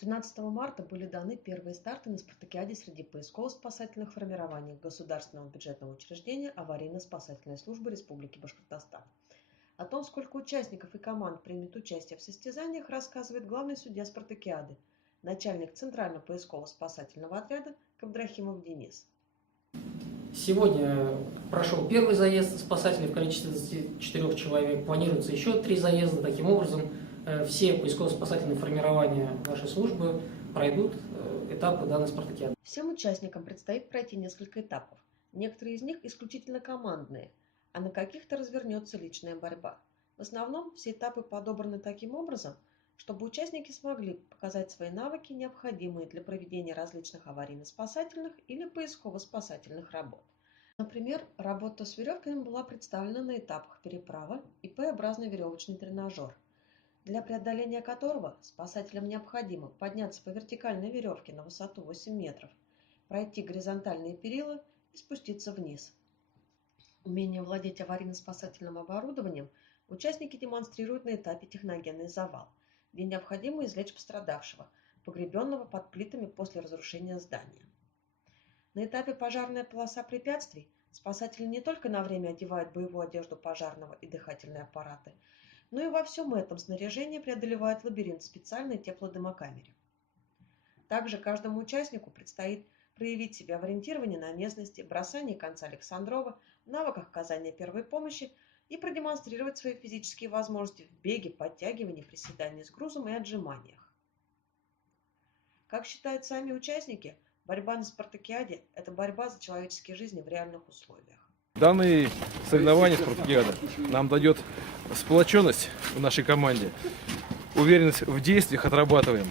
13 марта были даны первые старты на спартакиаде среди поисково-спасательных формирований Государственного бюджетного учреждения аварийно-спасательной службы Республики Башкортостан. О том, сколько участников и команд примет участие в состязаниях, рассказывает главный судья спартакиады, начальник Центрального поисково-спасательного отряда Кабдрахимов Денис. Сегодня прошел первый заезд спасателей в количестве 24 человек. Планируется еще 3 заезда. Таким образом, все поисково-спасательные формирования нашей службы пройдут этапы данной спартакиады. Всем участникам предстоит пройти несколько этапов. Некоторые из них исключительно командные, а на каких-то развернется личная борьба. В основном все этапы подобраны таким образом, чтобы участники смогли показать свои навыки, необходимые для проведения различных аварийно-спасательных или поисково-спасательных работ. Например, работа с веревками была представлена на этапах переправа и П-образный веревочный тренажер, для преодоления которого спасателям необходимо подняться по вертикальной веревке на высоту 8 метров, пройти горизонтальные перила и спуститься вниз. Умение владеть аварийно-спасательным оборудованием участники демонстрируют на этапе техногенный завал, где необходимо извлечь пострадавшего, погребенного под плитами после разрушения здания. На этапе пожарная полоса препятствий спасатели не только на время одевают боевую одежду пожарного и дыхательные аппараты, но и во всем этом снаряжении преодолевают лабиринт в специальной теплодымокамере. Также каждому участнику предстоит проявить себя в ориентировании на местности, бросании конца Александрова, навыках оказания первой помощи и продемонстрировать свои физические возможности в беге, подтягивании, приседании с грузом и отжиманиях. Как считают сами участники, борьба на спартакиаде – это борьба за человеческие жизни в реальных условиях. Данные соревнования спартакиада нам дает сплоченность в нашей команде, уверенность в действиях отрабатываем.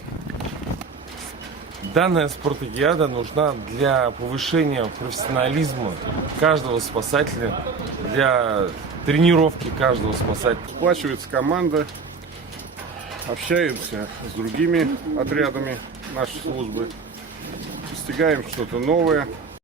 Данная спартакиада нужна для повышения профессионализма каждого спасателя, для тренировки каждого спасателя. Сплачивается команда, общаемся с другими отрядами нашей службы, достигаем что-то новое.